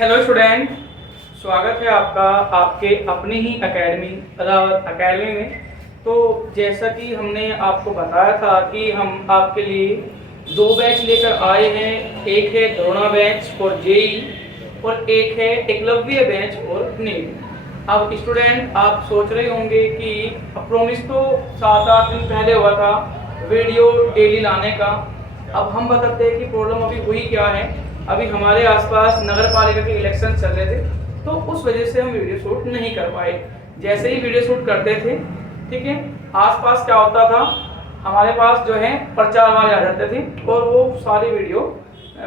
Hello student, स्वागत है आपका आपके अपनी ही एकेडमी में। तो जैसा कि हमने आपको बताया था कि हम आपके लिए दो बैच लेकर आए हैं। एक है द्रोणा बैच और जेई और एक है एकलव्य बैच और नीट। अब स्टूडेंट आप सोच रहे होंगे कि प्रॉमिस तो 7-8 दिन पहले हुआ था वीडियो डेली लाने का। अब हम बताते हैं कि प्रॉब्लम अभी हुई क्या है। अभी हमारे आसपास नगर पालिका के इलेक्शन चल रहे थे, तो उस वजह से हम वीडियो शूट नहीं कर पाए। जैसे ही वीडियो शूट करते थे, ठीक है, आसपास क्या होता था, हमारे पास जो है प्रचार वाले आ जाते थे और वो सारी वीडियो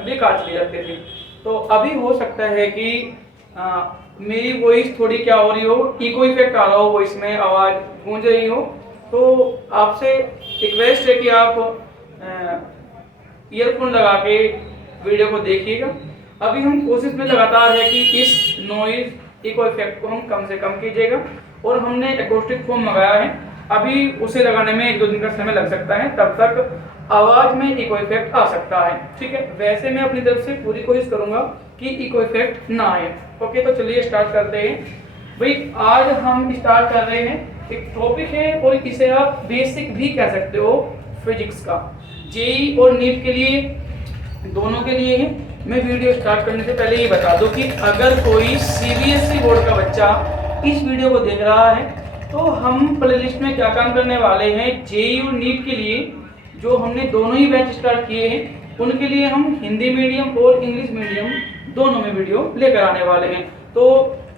बेकार चली जाते थे। तो अभी हो सकता है कि मेरी वॉइस थोड़ी क्या हो रही हो, इको इफेक्ट आ रहा हो, वॉइस में आवाज़ गूंज रही हो। तो आपसे रिक्वेस्ट है कि आप ईयरफोन लगा के वीडियो को देखिएगा। अभी हम कोशिश में लगातार है कि इस नॉइज इको इफेक्ट को हम कम से कम कीजिएगा। और हमने एकॉस्टिक फोम मंगाया है, अभी उसे लगाने में 1-2 दिन का समय लग सकता है, तब तक आवाज़ में इको इफेक्ट आ सकता है। ठीक है, वैसे मैं अपनी तरफ से पूरी कोशिश करूंगा कि इको इफेक्ट ना आए। ओके, तो चलिए स्टार्ट करते हैं। भाई आज हम स्टार्ट कर रहे हैं, एक टॉपिक है और इसे आप बेसिक भी कह सकते हो, फिजिक्स का। जेई और नीट के लिए, दोनों के लिए है। मैं वीडियो स्टार्ट करने से पहले ये बता दूं कि अगर कोई सीबीएसई बोर्ड का बच्चा इस वीडियो को देख रहा है तो हम प्लेलिस्ट में क्या काम करने वाले हैं, जेई और नीट के लिए जो हमने दोनों ही बैच स्टार्ट किए हैं उनके लिए हम हिंदी मीडियम और इंग्लिश मीडियम दोनों में वीडियो लेकर आने वाले हैं। तो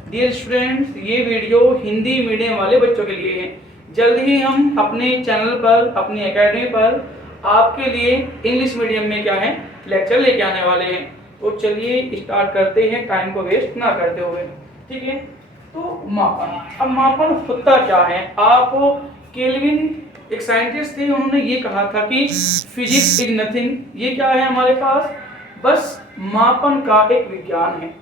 डियर स्टूडेंट्स, ये वीडियो हिंदी मीडियम वाले बच्चों के लिए है। जल्द ही हम अपने चैनल पर, अपनी एकेडमी पर आपके लिए इंग्लिश मीडियम में क्या है लेक्चर लेके आने वाले हैं। तो चलिए स्टार्ट करते हैं, टाइम को वेस्ट ना करते हुए। ठीक है, तो मापन। अब मापन होता क्या है, आप केल्विन एक साइंटिस्ट थे, उन्होंने ये कहा था कि फिजिक्स इज नथिंग। ये क्या है हमारे पास, बस मापन का एक विज्ञान है।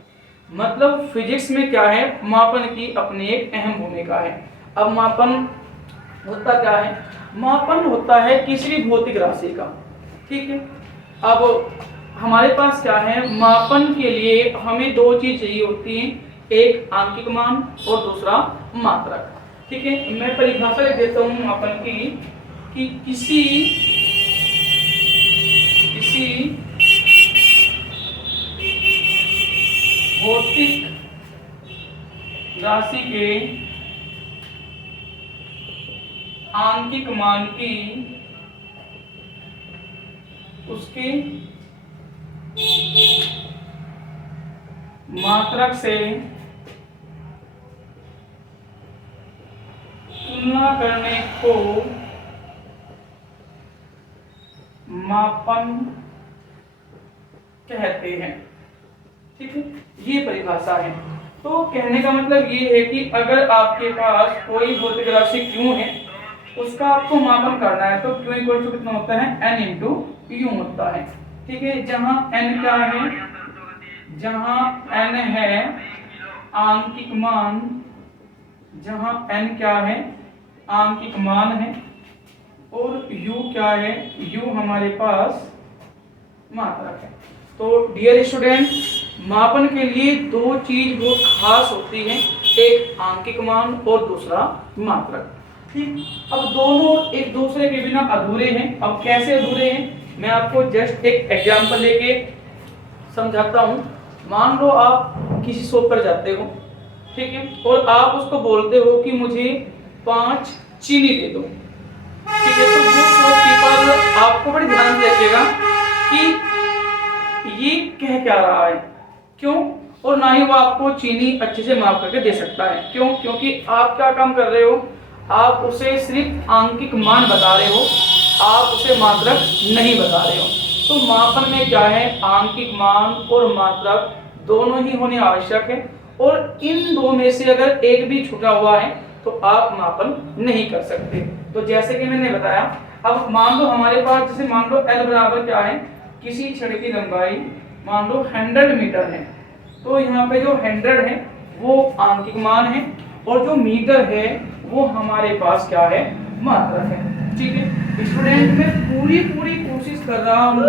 मतलब फिजिक्स में क्या है, मापन की अपनी एक अहम भूमिका है। अब मापन होता क्या है, मापन होता है किसी भी भौतिक राशि का। ठीक है, अब हमारे पास क्या है, मापन के लिए हमें दो चीज चाहिए होती हैं, एक आंकिक मान और दूसरा मात्रक। ठीक है, मैं परिभाषा लिख देता हूं मापन की कि किसी भौतिक राशि के आंकिक मान की उसके मात्रक से तुलना करने को मापन कहते हैं। ठीक है, ये परिभाषा है। तो कहने का मतलब ये है कि अगर आपके पास कोई भौतिक राशि क्यों है, उसका आपको मापन करना है, तो क्यू इक्वल टू कितना होता है, n इंटू यू होता है। ठीक है, जहां n क्या है, जहां n है आंकिक मान, जहां n क्या है आंकिक मान है, और u क्या है, u हमारे पास मात्रक है। तो डियर स्टूडेंट, मापन के लिए दो चीज बहुत खास होती है, एक आंकिक मान और दूसरा मात्रक। ठीक, अब दोनों एक दूसरे के बिना अधूरे हैं। अब कैसे अधूरे हैं, मैं आपको जस्ट एक एग्जांपल लेके समझाता हूं। मान लो आप किसी शॉप पर जाते हो, ठीक है, और आप उसको बोलते हो कि मुझे 5 चीनी दे दो। ठीक है, तो वो शॉपकीपर आपको बड़े ध्यान से देखिएगा कि ये कह क्या रहा है, क्यों, और ना ही वो आपको चीनी अच्छे से माप करके दे सकता है। क्यों, क्योंकि आप क्या काम कर रहे हो, आप उसे सिर्फ आंकिक मान बता रहे हो, आप उसे मात्रक नहीं बता रहे हो। तो मापन में क्या है, आंकिक मान और मात्रक दोनों ही होने आवश्यक है, और इन दो में से अगर एक भी छूटा हुआ है तो आप मापन नहीं कर सकते। तो जैसे कि मैंने बताया, अब मान लो हमारे पास, जैसे मान लो L बराबर क्या है, किसी छड़ की लंबाई मान लो 100 मीटर है, तो यहाँ पे जो 100 है वो आंकिक मान है, और जो मीटर है वो हमारे पास क्या है, मात्रक है। ठीक है स्टूडेंट, मैं पूरी कोशिश कर रहा हूँ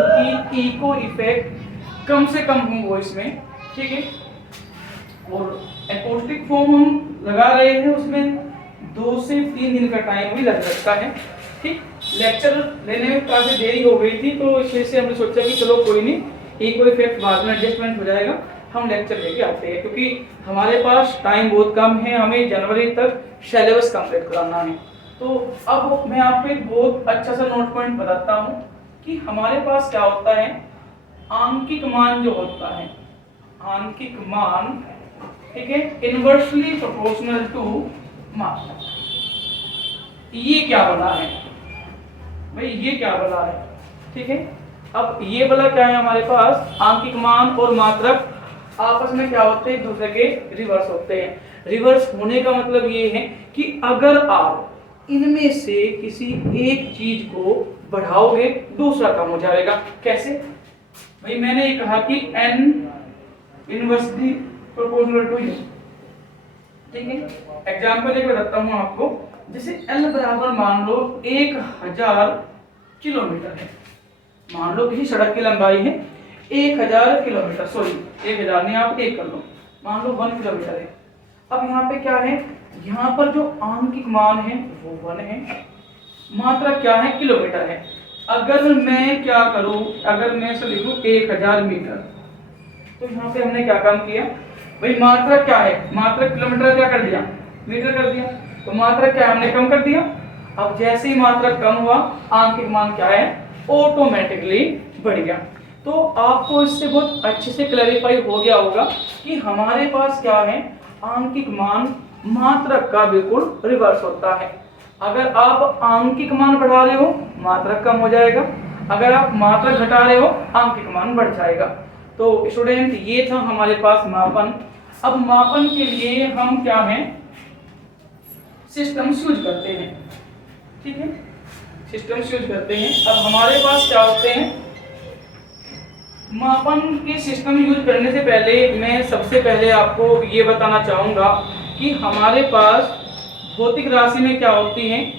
कि इको इफेक्ट कम से कम हो वो इसमें। ठीक है, और एकॉस्टिक फॉर्म हम लगा रहे हैं, उसमें 2 से 3 दिन का टाइम भी लग सकता है। ठीक, लेक्चर लेने में काफ़ी देरी हो गई थी, तो इस वजह से हमने सोचा कि चलो कोई नहीं, इको इफेक्ट बाद में एडजस्टमेंट हो जाएगा, हम लेक्चर लेके आते हैं, क्योंकि हमारे पास टाइम बहुत कम है, हमें जनवरी तक सिलेबस कंप्लीट कराना है। तो अब मैं आपको एक बहुत अच्छा सा नोट पॉइंट बताता हूँ कि हमारे पास क्या होता है, आंकिक मान जो होता है, आंकिक मान, ठीक है, इनवर्सली प्रोपोर्शनल टू मात्रा। ये क्या बला है भाई, ये क्या बला है, ठीक है। अब ये बला क्या है, हमारे पास आंकिक मान और मात्रक आपस में क्या होते हैं, एक दूसरे के रिवर्स होते हैं। रिवर्स होने का मतलब ये है कि अगर आप इनमें से किसी एक चीज को बढ़ाओगे दूसरा कम हो जाएगा। कैसे भाई, मैंने ये कहा कि n inversely proportional to u, ठीक है। एग्जांपल एक बताता हूं आपको, जैसे L बराबर मान लो 1000 किलोमीटर है, मान लो किसी सड़क की लंबाई है 1000 किलोमीटर, सॉरी 1000 नहीं, आप 1 कर लो, मान लो 1 किलोमीटर है। अब यहाँ पे क्या है, यहाँ पर जो आंकिक मान है वो 1 है, मात्रा क्या है, किलोमीटर है। अगर मैं क्या करूं, अगर मैं इसे लिखूं 1000 मीटर, तो यहाँ पे हमने क्या काम किया भाई, मात्रा क्या है, मात्रा किलोमीटर क्या कर दिया, मीटर कर दिया, तो मात्रा क्या हमने कम कर दिया। अब जैसे ही मात्रा कम हुआ, आंकिक मान क्या है, ऑटोमेटिकली बढ़ गया। तो आपको इससे बहुत अच्छे से क्लैरिफाई हो गया होगा कि हमारे पास क्या है, आंकिक मान मात्रक का बिल्कुल रिवर्स होता है। अगर आप आंकिक मान बढ़ा रहे हो, मात्रक कम हो जाएगा, अगर आप मात्रक घटा रहे हो, आंकिक मान बढ़ जाएगा। तो स्टूडेंट, ये था हमारे पास मापन। अब मापन के लिए हम क्या है, सिस्टम्स यूज करते हैं, ठीक है, सिस्टम्स यूज करते हैं। अब हमारे पास क्या होते हैं, मापन के सिस्टम यूज करने से पहले मैं सबसे पहले आपको ये बताना चाहूँगा कि हमारे पास भौतिक राशि में क्या होती हैं,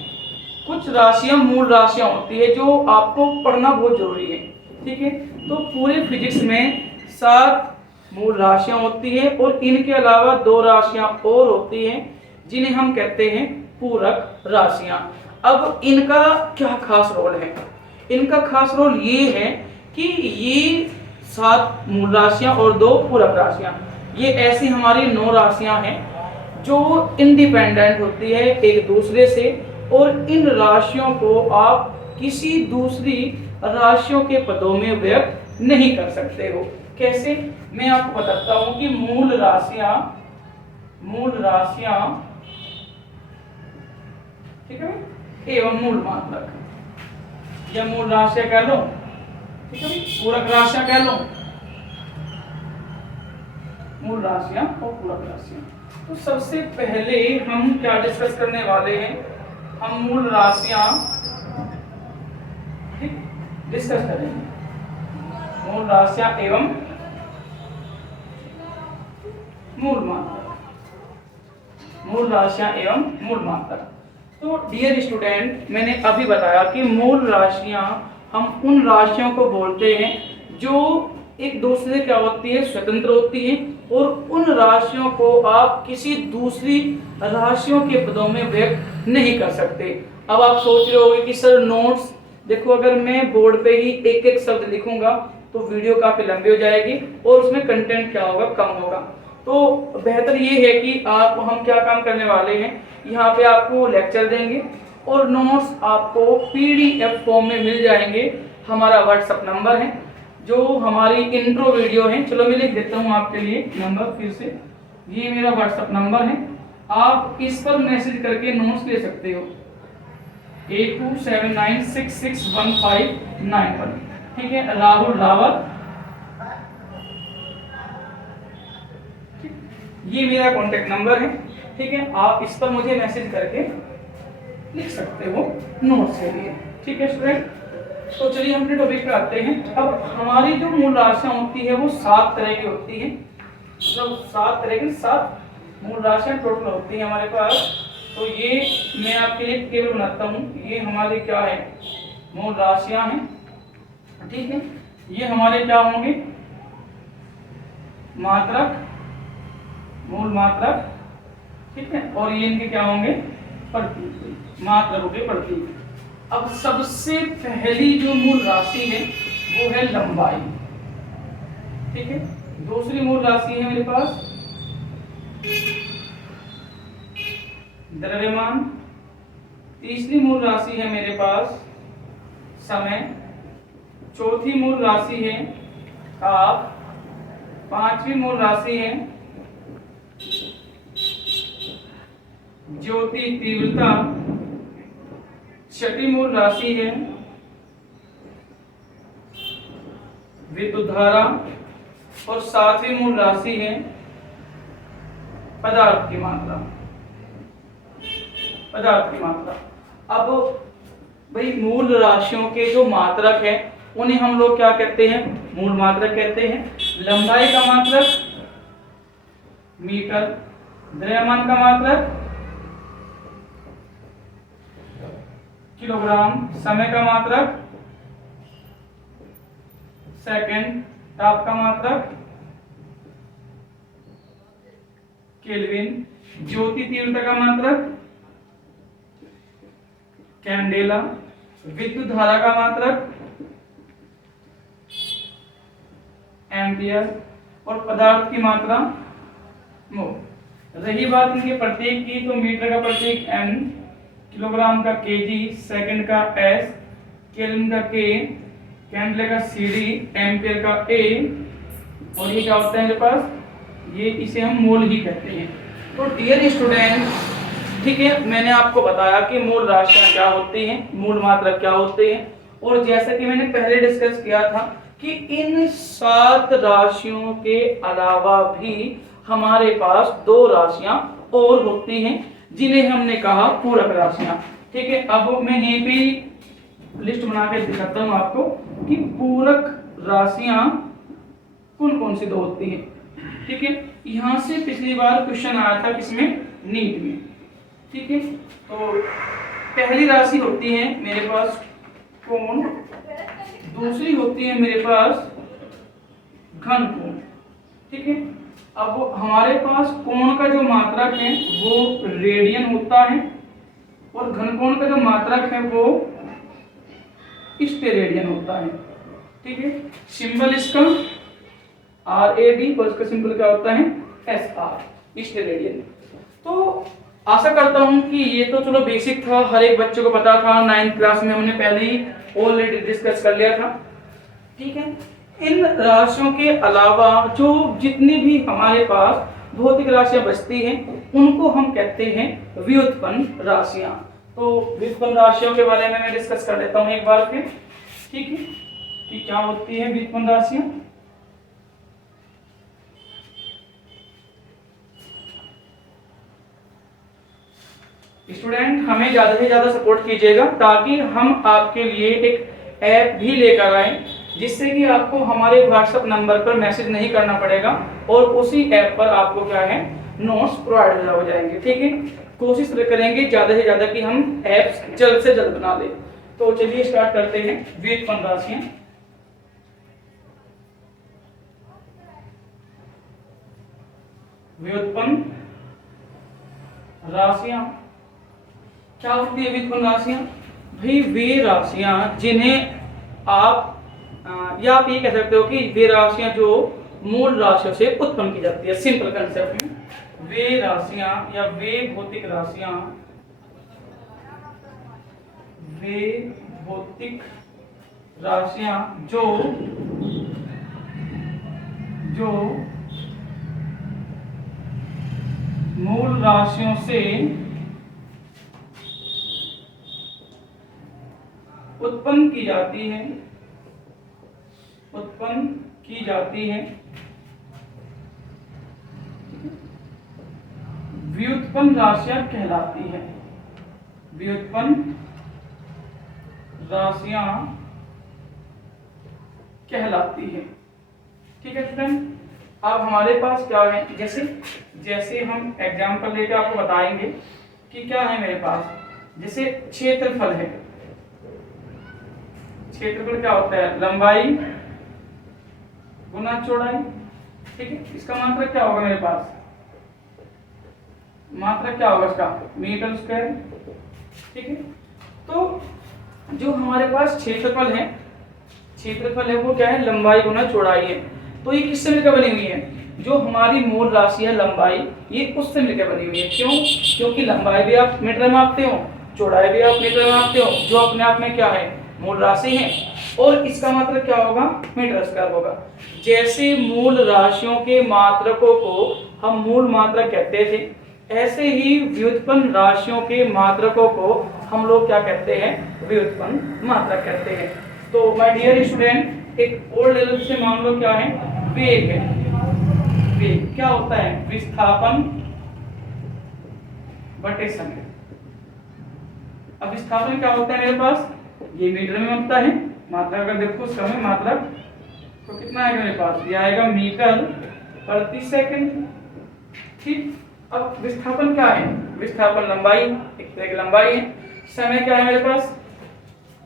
कुछ राशियां मूल राशियां होती है जो आपको पढ़ना बहुत जरूरी है, ठीक है। तो पूरे फिजिक्स में 7 मूल राशियां होती है और इनके अलावा 2 राशियां और होती हैं जिन्हें हम कहते हैं पूरक राशियां। अब इनका क्या खास रोल है, इनका खास रोल ये है कि ये 7 मूल राशियां और 2 पूरक राशियां, ये ऐसी हमारी 9 राशियां हैं जो इंडिपेंडेंट होती है एक दूसरे से, और इन राशियों को आप किसी दूसरी राशियों के पदों में व्यक्त नहीं कर सकते हो। कैसे, मैं आपको बताता हूं कि मूल राशियां, ठीक है, एवं मूल मात्रक, या मूल राशियां कह लो, ठीक है, पूरक राशियां कह लो, मूल राशियां और पूरक राशियां। तो सबसे पहले हम क्या डिस्कस करने वाले हैं, हम मूल राशियां डिस्कस करेंगे, मूल राशियां एवं मूल मात्रक, मूल राशियां एवं मूल मात्रक। तो डियर स्टूडेंट, मैंने अभी बताया कि मूल राशियां हम उन राशियों को बोलते हैं जो एक दूसरे से क्या होती है, स्वतंत्र होती है, और उन राशियों को आप किसी दूसरी राशियों के पदों में व्यक्त नहीं कर सकते। अब आप सोच रहे होंगे कि सर नोट्स, देखो अगर मैं बोर्ड पे ही एक एक शब्द लिखूंगा तो वीडियो काफी लंबी हो जाएगी और उसमें कंटेंट क्या होगा, कम होगा। तो बेहतर ये है कि आप, हम क्या काम करने वाले हैं, यहाँ पे आपको लेक्चर देंगे और नोट्स आपको PDF फॉर्म में मिल जाएंगे। हमारा व्हाट्सएप नंबर है, जो हमारी इंट्रो वीडियो है, चलो मैं लिख देता हूँ आपके लिए नंबर फिर से, ये मेरा व्हाट्सएप नंबर है, आप इस पर मैसेज करके नोट्स ले सकते हो, 8279661591, ठीक है, राहुल रावत, ये मेरा कॉन्टेक्ट नंबर है, ठीक है। आप इस पर मुझे मैसेज करके लिख सकते हो नोट्स के लिए, ठीक है स्टूडेंट। तो चलिए हम अपने टॉपिक पे आते हैं। अब हमारी जो मूल राशियां होती है वो 7 तरह की होती हैं, मतलब 7 तरह की 7 मूल राशियां टोटल होती हैं हमारे पास। तो ये मैं आपके लिए टेबल बनाता हूँ, ये हमारी क्या है, मूल राशियां हैं, ठीक है। ये हमारे क्या होंगे, मात्रक मूल मात्रक, ठीक है, और ये इनके क्या होंगे, प्रतीक, मात्रकों के प्रतीक। अब सबसे पहली जो मूल राशि है वो है लंबाई, ठीक है। दूसरी मूल राशि है मेरे पास द्रव्यमान। तीसरी मूल राशि है मेरे पास समय। चौथी मूल राशि है ताप। पांचवी मूल राशि है ज्योति तीव्रता। छठी मूल राशि है विद्युत धारा। और सातवीं मूल राशि है पदार्थ की मात्रा, पदार्थ की मात्रा। अब भाई मूल राशियों के जो मात्रक है उन्हें हम लोग क्या कहते हैं, मूल मात्रक कहते हैं। लंबाई का मात्रक मीटर, द्रव्यमान का मात्रक किलोग्राम, समय का मात्रक सेकंड, ताप का मात्रक केल्विन, ज्योति तीव्रता का मात्रक कैंडेला, विद्युत धारा का मात्रक एम्पियर और पदार्थ की मात्रा मोल। रही बात इनके प्रतीक की, तो मीटर का प्रतीक एम, किलोग्राम का केजी, सेकंड का एस, केल्विन का के, कैंडेला का सीडी, एम्पियर का ए, और ये क्या होता है मेरे पास, ये इसे हम मोल ही कहते हैं। तो डियर स्टूडेंट, ठीक है, मैंने आपको बताया कि मूल राशियां क्या होती हैं, मूल मात्रक क्या होते हैं, और जैसा कि मैंने पहले डिस्कस किया था कि इन 7 राशियों के अलावा भी हमारे पास 2 राशियां और होती हैं जिन्हें हमने कहा पूरक राशियां, ठीक है। अब मैं यहीं पे लिस्ट बना के दिखाता हूं आपको कि पूरक राशियां कौन कौन सी 2 होती हैं, ठीक है। यहां से पिछली बार क्वेश्चन आया था किसमें, नीट में, ठीक है। तो पहली राशि होती है मेरे पास कोण, दूसरी होती है मेरे पास घन कोण, ठीक है। अब हमारे पास कोण का जो मात्रक है वो रेडियन होता है और घन कोण का जो मात्रक है वो स्टेरेडियन होता है, ठीक है। सिंबल इसका RAD और इसका सिंबल क्या होता है SR, स्टेरेडियन। तो आशा करता हूं कि ये तो चलो बेसिक था, हर एक बच्चे को पता था, 9th क्लास में हमने पहले ही ऑलरेडी डिस्कस कर लिया था, ठीक है। इन राशियों के अलावा जो जितनी भी हमारे पास भौतिक राशियां बचती हैं उनको हम कहते हैं व्युत्पन्न राशियां। तो व्युत्पन्न राशियों के बारे में मैं डिस्कस कर लेता हूं एक बार फिर, ठीक है, कि क्या होती है व्युत्पन्न राशियां। स्टूडेंट हमें ज्यादा से ज्यादा सपोर्ट कीजिएगा ताकि हम आपके लिए एक ऐप भी लेकर आए जिससे कि आपको हमारे व्हाट्सएप नंबर पर मैसेज नहीं करना पड़ेगा और उसी ऐप पर आपको क्या है नोट्स प्रोवाइड हो जाएंगे, ठीक है। कोशिश करेंगे ज्यादा से ज्यादा कि हम ऐप्स जल्द से जल्द बना लें। तो चलिए स्टार्ट करते हैं व्युत्पन्न राशियां। व्युत्पन्न राशियां क्या होती है व्युत्पन्न राशियां? भाई वे राशियां जिन्हें आप या आप ये कह सकते हो कि वे राशियां जो मूल राशियों से उत्पन्न की जाती है। सिंपल कंसेप्ट में वे राशियां या वे भौतिक राशियां, वे भौतिक राशियां जो मूल राशियों से उत्पन्न की जाती है, उत्पन्न की जाती है, व्युत्पन्न राशियां कहलाती है। व्युत्पन्न राशियां कहलाती है, ठीक है स्टूडेंट। अब हमारे पास क्या है, जैसे हम एग्जाम्पल लेके आपको बताएंगे कि क्या है मेरे पास। जैसे क्षेत्रफल है, क्षेत्रफल क्या होता है, लंबाई गुना चौड़ाई, ठीक है। इसका मात्रक क्या होगा मेरे पास मात्रक क्या होगा इसका, मीटर स्क्वायर। ठीक है, तो जो हमारे पास क्षेत्रफल है वो क्या है, लंबाई गुना चौड़ाई है। तो ये किससे मिलकर बनी हुई है, जो हमारी मूल राशि है लंबाई, ये उससे मिलकर बनी हुई है। क्यों, क्योंकि लंबाई भी आप मीटर में मापते हो, चौड़ाई भी आप मीटर में मापते हो, जो अपने आप में क्या है, मूल राशि है, और इसका मात्रक क्या होगा, मीटर स्क्वायर होगा। जैसे मूल राशियों के मात्रकों को हम मूल मात्रक कहते थे, ऐसे ही व्युत्पन्न राशियों के मात्रकों को हम लोग क्या कहते हैं, व्युत्पन्न मात्रक कहते हैं। तो माय डियर स्टूडेंट, एक और ले लो, जिसे मान लो क्या है, वेग है। वेग क्या होता है, विस्थापन बटे समय। अब विस्थापन क्या होता है मेरे पास, ये मीटर में होता है, मात्रक अगर देखो समय मात्रक तो कितना आएगा मेरे पास, ये आएगा मीटर प्रति सेकंड। ठीक, अब विस्थापन क्या है, विस्थापन लंबाई, एक तरह की लंबाई है। समय क्या है मेरे पास,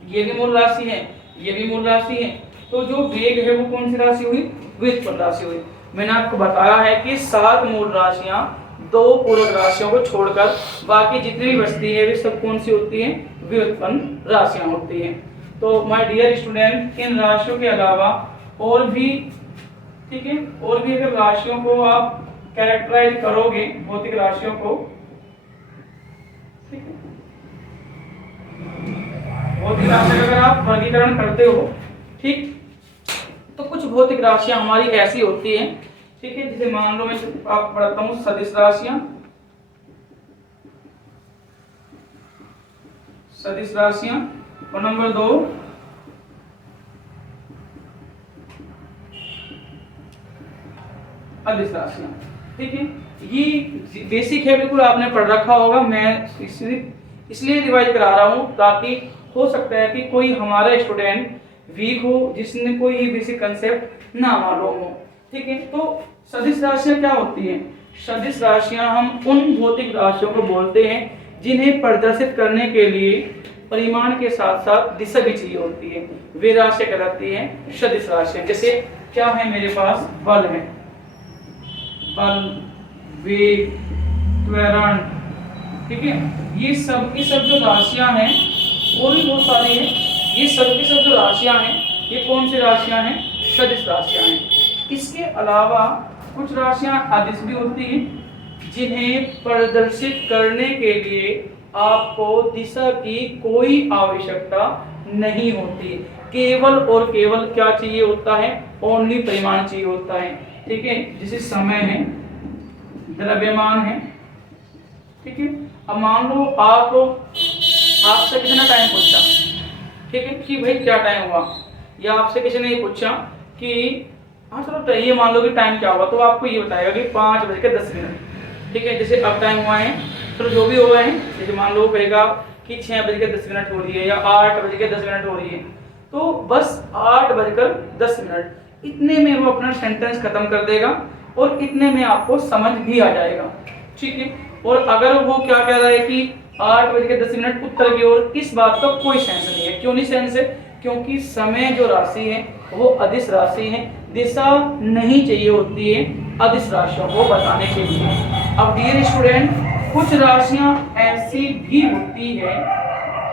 ये भी मूल राशि है, ये भी मूल राशि है। तो जो वेग है वो कौन सी राशि हुई, व्युत्पन्न राशि हुई। मैंने आपको बताया है कि 7 मूल राशियां, 2 पूरक राशियों को छोड़कर बाकी जितनी भी बचती है वे सब कौन सी होती हैं, व्युत्पन्न राशियां होती हैं। तो माय डियर स्टूडेंट, इन राशियों के अलावा और भी, ठीक है, और भी अगर राशियों को आप कैरेक्टराइज करोगे, भौतिक राशियों को, ठीक है, भौतिक राशि अगर आप वर्गीकरण करते हो, ठीक, तो कुछ भौतिक राशियां हमारी ऐसी होती हैं, ठीक है, जिसे मान लो मैं आप पढ़ता हूं सदिश राशियां। सदिश राशियां, और नंबर 2 अदिश राशियां। ठीक है, ये बेसिक है, बिल्कुल आपने पढ़ रखा होगा, मैं इसलिए रिवाइज करा रहा हूं ताकि हो सकता है कि कोई हमारा स्टूडेंट वीक हो, जिसने कोई ये बेसिक कंसेप्ट ना मालूम हो। ठीक है, तो सदिश राशियां क्या होती हैं, सदिश राशियां हम उन भौतिक राशियों को बोलते हैं जिन्हें प्रदर्शित करने के लिए परिमाण के साथ साथ दिशा भी चाहिए होती है, वे राशियां कहलाती हैं सदिश राशियां। जैसे क्या है मेरे पास, बल है, बल, वेग, त्वरण, ठीक है, ये सब की सब जो राशियां हैं, और भी बहुत सारी हैं, ये सब की सब जो राशियां हैं, ये कौन सी राशियां हैं, सदिश राशियां हैं। इसके अलावा कुछ राशियां अदिश भी होती हैं, जिन्हें प्रदर्शित करने के लिए आपको दिशा की कोई आवश्यकता नहीं होती, केवल और केवल क्या चाहिए होता है, ओनली परिमाण चाहिए होता है। ठीक है, जैसे समय है, द्रव्यमान है। ठीक है, अब मान लो आपसे किसी ने टाइम पूछा, ठीक है, कि भाई क्या टाइम हुआ, या आपसे किसी ने ये पूछा कि हाँ चलो ये मान लो कि टाइम क्या हुआ, तो आपको ये बताएगा कि 5:10। ठीक है, जैसे अब टाइम हुआ है, तो जो भी हुआ है, जैसे मान लो कहेगा कि 6:10 हो रही है, या 8:10 हो रही है, तो बस 8:10, इतने में वो अपना सेंटेंस खत्म कर देगा और इतने में आपको समझ भी आ जाएगा। ठीक है, और अगर वो क्या कह रहा है कि 8:10 उत्तर की ओर, इस बात का कोई सेंस नहीं है। क्यों नहीं सेंस है, क्योंकि समय जो राशि है वो अदिश राशि है, दिशा नहीं चाहिए होती है अदिश राशियों को बताने के लिए। अब डियर स्टूडेंट, कुछ राशियां ऐसी भी होती है,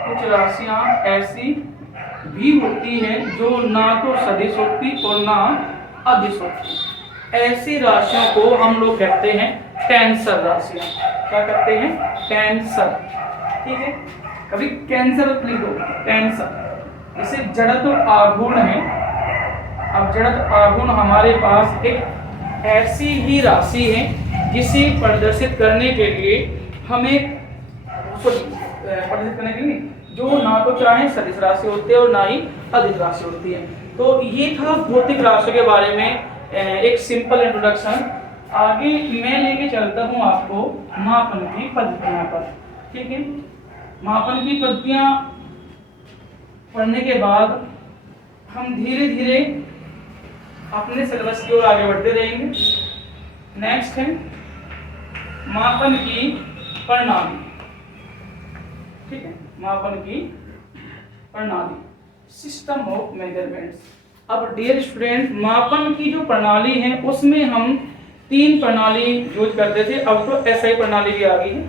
कुछ राशियां ऐसी भी होती है जो ना तो सदिश होती और ना अदिश होती। ऐसी राशियों को हम लोग कहते हैं टेंसर राशियां। क्या कहते हैं, टेंसर। ठीक है, कभी कैंसर लिख दो, टेंसर। इसे जड़त्व आघूर्ण है। अब जड़त्व आघूर्ण हमारे पास एक ऐसी ही राशि है जिसे प्रदर्शित करने के लिए हमें, प्रदर्शित करने के लिए जो ना तो चाहे सदिश राशि होती है और ना ही अदिश राशि होती है। तो ये था भौतिक राशि के बारे में एक सिंपल इंट्रोडक्शन। आगे मैं लेके चलता हूँ आपको मापन की पद्धतियां पर। ठीक है, मापन की पद्धतियां पढ़ने के बाद हम धीरे धीरे अपने सिलेबस की ओर आगे बढ़ते रहेंगे। नेक्स्ट है मापन की प्रणाली। ठीक है, मापन की प्रणाली, सिस्टम ऑफ मेजरमेंट्स। अब डियर स्टूडेंट, मापन की जो प्रणाली है उसमें हम 3 प्रणाली यूज करते थे, अब तो एसआई प्रणाली भी आ गई है।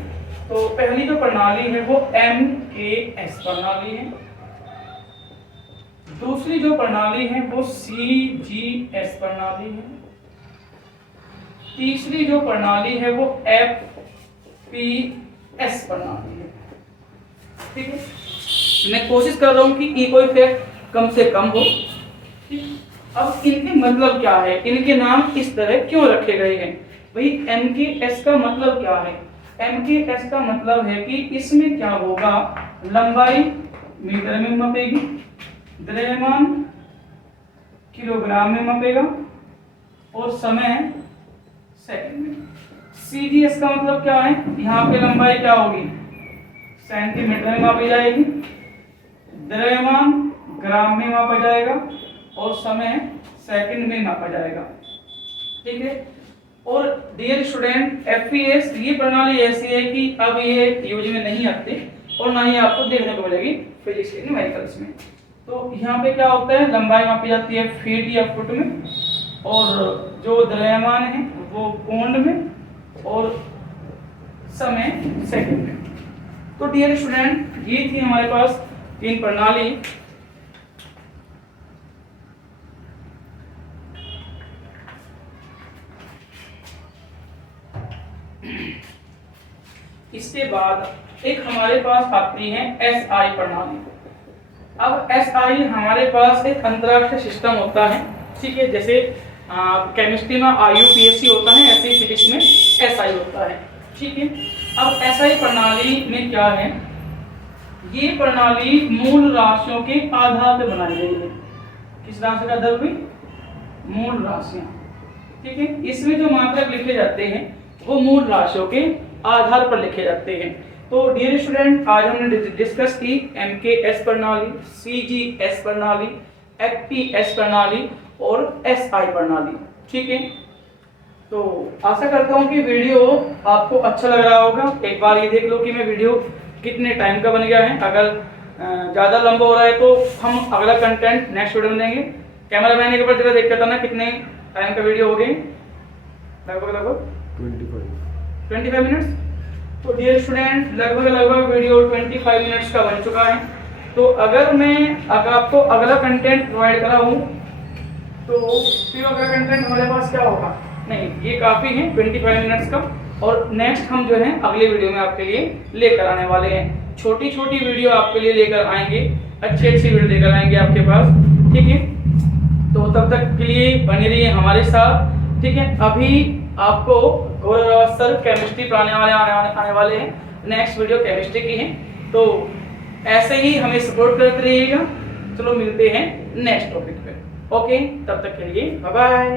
तो पहली जो प्रणाली है वो MKS प्रणाली है, दूसरी जो प्रणाली है वो CGS प्रणाली है, तीसरी जो प्रणाली है वो FPS प्रणाली है। ठीक है, मैं कोशिश कर रहा हूं कि इको इफेक्ट कम से कम हो। अब इनके मतलब क्या है, इनके नाम इस तरह क्यों रखे गए हैं? भाई MKS का मतलब क्या है? MKS का मतलब है कि इसमें क्या होगा, लंबाई मीटर में मापेगी, द्रव्यमान किलोग्राम में मापेगा और समय सेकंड में। CGS का मतलब क्या है, यहाँ पे लंबाई क्या होगी, सेंटीमीटर में मापी जाएगी, द्रव्यमान ग्राम में मापा जाएगा और समय सेकंड में मापा जाएगा। ठीक है, और डियर स्टूडेंट FPS ये प्रणाली ऐसी है कि अब ये यूज में नहीं आते और ना ही आपको देखने को मिलेगी फिजिक्स के न्यूमेरिकल्स में। तो यहाँ पे क्या होता है, लंबाई मापी जाती है फीट या फुट में, और जो द्रव्यमान है वो पौंड में और समय सेकंड में। तो डियर स्टूडेंट ये थी हमारे पास 3 प्रणाली। इसके बाद एक हमारे पास आती है SI प्रणाली। अब SI हमारे पास एक अंतरराष्ट्रीय सिस्टम होता है। ठीक है, जैसे केमिस्ट्री में IUPAC होता है, ऐसे ही फिजिक्स में SI होता है। ठीक है, अब SI प्रणाली में क्या है, ये प्रणाली मूल राशियों के आधार पर बनाई गई है। किस राशि का आधार पे? मूल राशियां। ठीक है, इसमें जो मात्रक लिखे जाते हैं वो मूल राशियों के आधार पर लिखे जाते हैं। तो डियर स्टूडेंट आज हमने डिस्कस की MKS प्रणाली, CGS प्रणाली, FPS प्रणाली और SI प्रणाली। ठीक है, तो आशा करता हूँ कि वीडियो आपको अच्छा लग रहा होगा। एक बार ये देख लो कि मैं वीडियो कितने टाइम का बन गया है। अगर ज़्यादा लंबा हो रहा है तो हम अगला कंटेंट नेक्स्ट वीडियो में देंगे। कैमरा मैन के ऊपर जरा देख करता ना कितने टाइम का वीडियो हो गए, लगभग 25 मिनट्स। तो डियर स्टूडेंट लगभग वीडियो 25 मिनट्स का बन चुका है। तो अगर आपको अगला कंटेंट प्रोवाइड करा हूँ तो फिर अगला कंटेंट हमारे पास क्या होगा, नहीं ये काफ़ी है 25 मिनट्स का। और नेक्स्ट हम जो है अगले वीडियो में आपके लिए लेकर आने वाले हैं। छोटी छोटी वीडियो आपके लिए लेकर आएंगे, अच्छी वीडियो लेकर आएंगे आपके पास। ठीक है, तो तब तक के लिए बने रहिए हमारे साथ। ठीक है, अभी आपको गौरव सर केमिस्ट्री पढ़ाने आने वाले हैं। नेक्स्ट वीडियो केमिस्ट्री की है, तो ऐसे ही हमें सपोर्ट करते रहिएगा। चलो मिलते हैं नेक्स्ट टॉपिक पे। ओके, तब तक के लिए बाय बाय।